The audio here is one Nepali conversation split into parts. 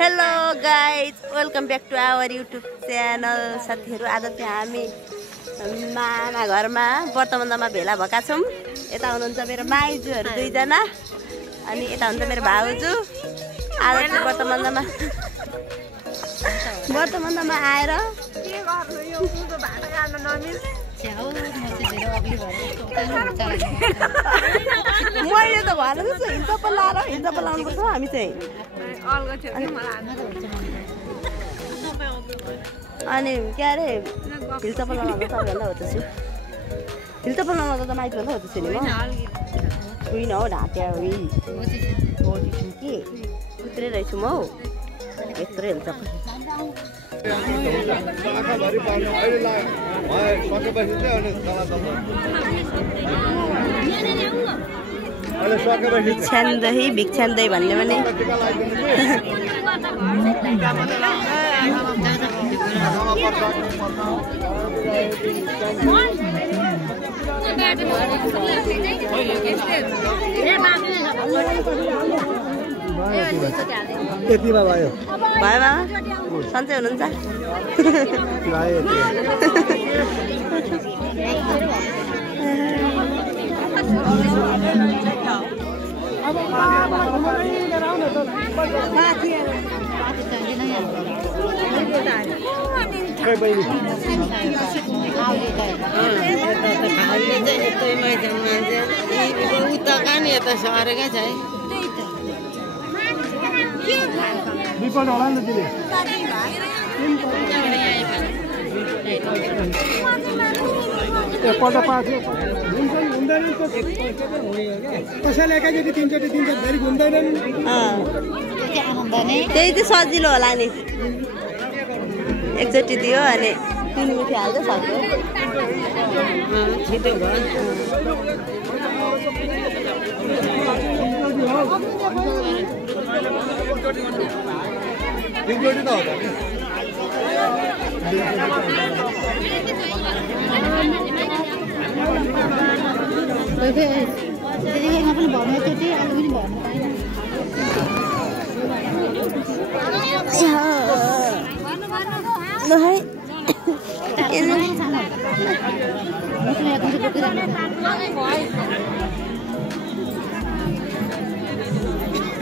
Hello guys, welcome back to our YouTube channel. साथीहरू, आज चाहिँ हामी मामा घरमा व्रतबन्धमा भेला भएका छौँ। यता हुनुहुन्छ मेरो माइजूहरू दुईजना अनि यता हुनुहुन्छ मेरो भाउजू। आज चाहिँ व्रतबन्धमा आएर मैले त भन जस्तो हिल चप्पल लाएर हिल चप्पल लाउनुपर्छ हामी चाहिँ। अनि के अरे हिल चप्पल लाउँदा सबैभन्दा हो त्यसो। हिल चप्पल लाउँदा त माइजभन्दा हो त्यसो नि। म छुइनँ हौ, ढाँट्या हो कि उत्रै रहेछु म हौ। यत्रो हिल चप्पल भिक्षान दही भन्ने पनि यतिमा भयो मामा सन्चै हुनुहुन्छ? कसैले एकैचोटि तिनचोटि फेरि घुम्दैनन्। त्यही चाहिँ सजिलो होला नि, एकचोटि दियो अनि 3 मुठी हाल्छ सक्यो। छिटो भयो।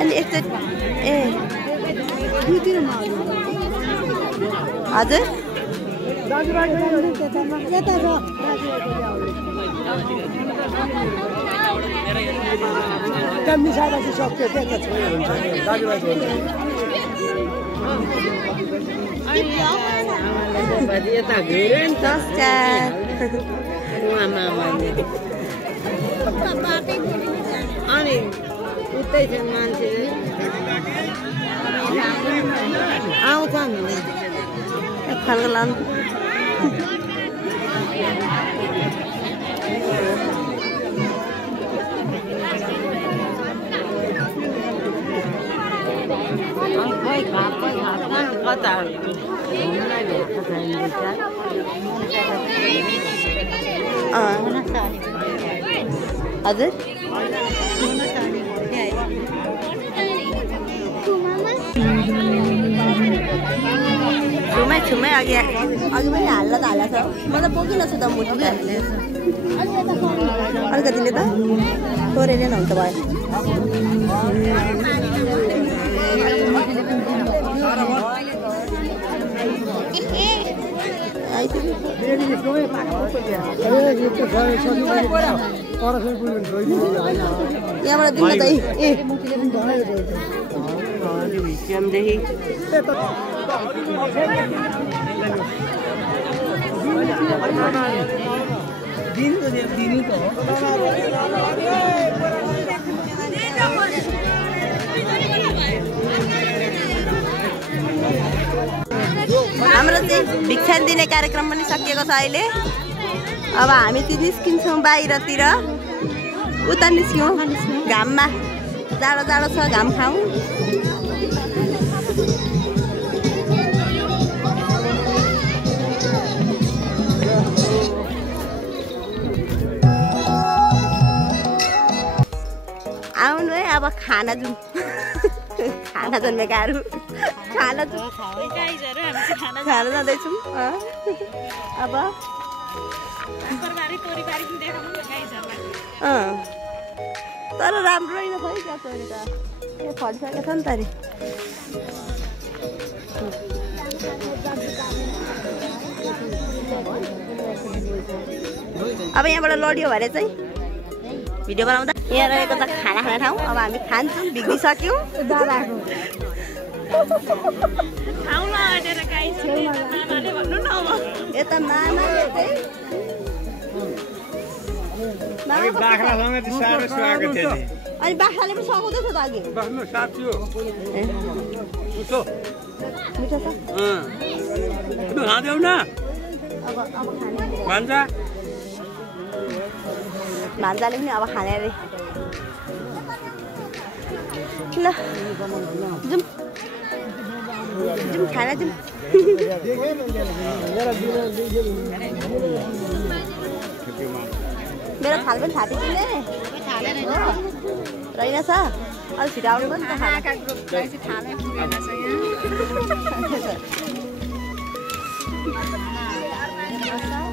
अनि एकचोटि हजुर मिसाएपछि सक्यो त्यहाँ छोयो हुन्छ दाजुभाइ अनि उतै छ मान्छे आउँछन् खालको लानु। हजुर छुमै अघि पनि हाल्न त हाल्छ। म त बोकिन छु त मुठी अलिकतिले त तोरेले न हुन्छ भयो। यहाँबाट दिनु त हाम्रो चाहिँ भिक्षा दिने कार्यक्रम पनि सकिएको छ अहिले। अब हामी चाहिँ निस्किन्छौँ बाहिरतिर। उता निस्क्यौँ घाममा, जाडो जाडो छ, घाम खाउँ। आउनु है अब खाना जाउँ। खाना जन्मेकाहरू खाना जाँदैछौँ अब तर राम्रो रहेन खै क्या तोरी त यो फलिसकेको छ नि तरी अब यहाँबाट लड्यो भने चाहिँ भिडियो बनाउँदा यहाँ रहेको त खाना खाने ठाउँ अब हामी खान्छौँ बिग्रिसक्यौँ यता मामाले चाहिँ अनि बाख्राले पनि सघाउँदैछ त अघि मिठो छ अब खाने भान्जाले पनि अब खाने अरे ल जाउँ खाना जाउँ मेरो थाल पनि थापिदिने रहेनछ अलिक छिटो आउनु पनि त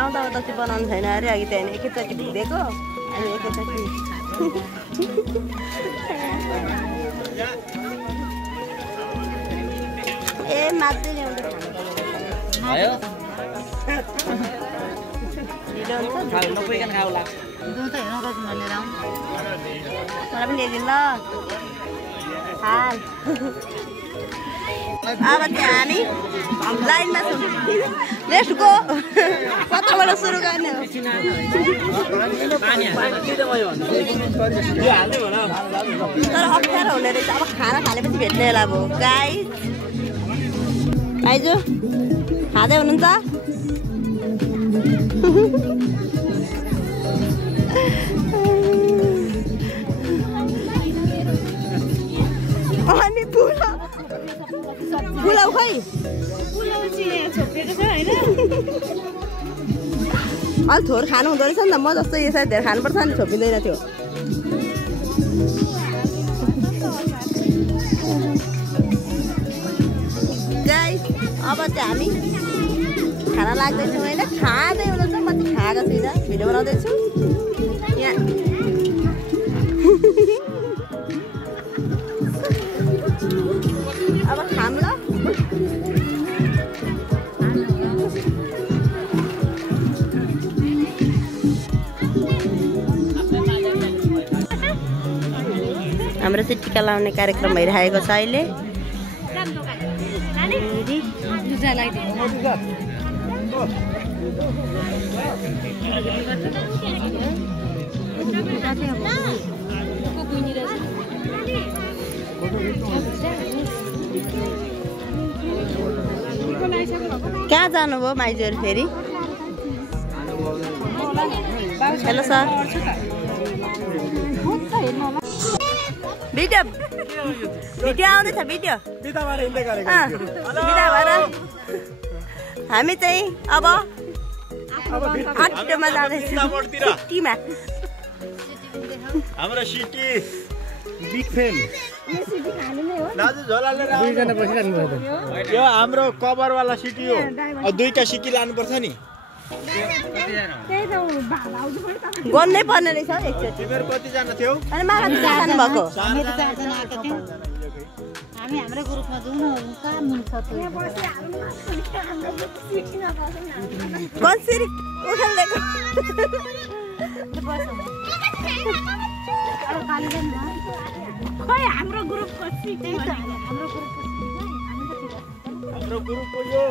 आउँदा आउँदा चाहिँ बनाउनु छैन अरे अघि त्यहाँदेखि एकैचोटि भुलेको अनि एकैचोटि ए मात्रै ल्याउँदै मलाई पनि ल्याइदिनु ल हाल अब चाहिँ हामी लाइनमा छौँ नेक्स्ट गो कताबाट सुरु गर्ने हो तर अप्ठ्यारो हुने रहेछ अब खाना खानेपछि भेट्ने होला अब गाइस आइजु खाँदै हुनुहुन्छ अनि पुलाउ खै अलि थोर खानु हुँदो रहेछ नि त म जस्तो यसरी धेरै खानुपर्छ नि छोपिँदैन थियो गाइस अब चाहिँ हामी खाना लाग्दैछौँ होइन खाँदै हुनुहुन्छ म चाहिँ खाएको छुइनँ भिडियो बनाउँदैछु यहाँ अब खाम ल हाम्रो चाहिँ टिका लाउने कार्यक्रम भइरहेको छ अहिले कहाँ जानुभयो माइजूहरू फेरि हेलो सर भिडियो आउँदैछ भिडियो बिदा भएर हामी चाहिँ अब अट्टोमा जाँदैछौँ सिटीमा हाम्रो सिटी बिग फ्यान दाजु झोलाले यो हाम्रो कभरवाला सिटी हो दुईटा सिटी लानुपर्छ नि गर्नै पर्ने रहेछ एकचोटि तिमीहरू कतिजना थियौ अनि मामा जानु भएको हामी हाम्रो ग्रुपमा जाउँ न कहाँ मिल्छ कसरी उठेर दिएको खै हाम्रो ग्रुपको सिटै हाम्रो ग्रुपको यो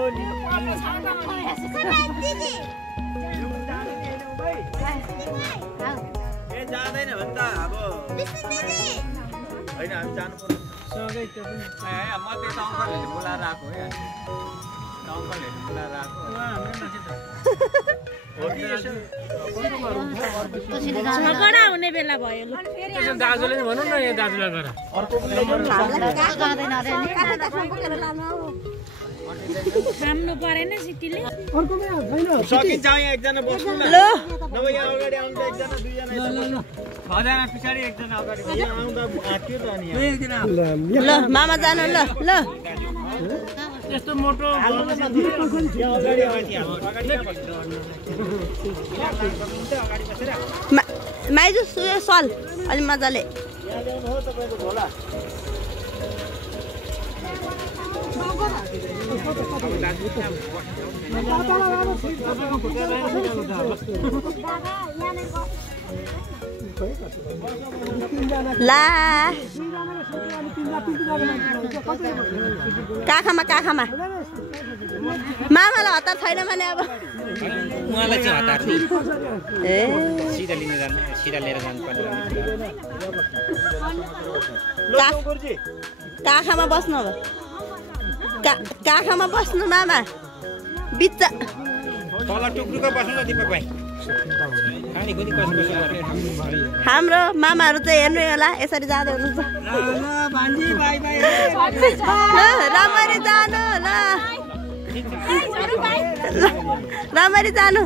ए जाँदैन भने त अब होइन हामी जानु पर्छ सँगै त्यो पनि म त्यही त अङ्कलहरूले बोलाएर आएको हो यहाँ अङ्कलहरूले बोलाएर आएको झगडा हुने बेला भयो दाजुले नि भनौँ न यहाँ दाजुलाई गएर खाम्नु परेन सिटीले सकिन्छ यहाँ एकजना बस्नु न ल नभए यहाँ अगाडि आउँदा एकजना दुईजना छजना पछाडि एकजना अगाडि यहाँ आउँदा आँट्यो त अनि ल मामा जानु ल ल यस्तो मोटो माइजू सुयो सल अलि मजाले ला काखामा काखामा मामालाई हतार छैन भने अब उहाँलाई चाहिँ हतार नि ए सिधा लिन जानु सिधा लिएर जानु पर्छ काखामा बस्नु अब काखामा बस्नु मामा बिच तल टुक्रुको बस्नु न दिपक भाइ खानी खुनी कसो कसो गर्ने हाम्रो मामाहरू चाहिँ हेर्नु होला यसरी जाँदै हुनुहुन्छ राम्ररी जानु ल राम्ररी जानु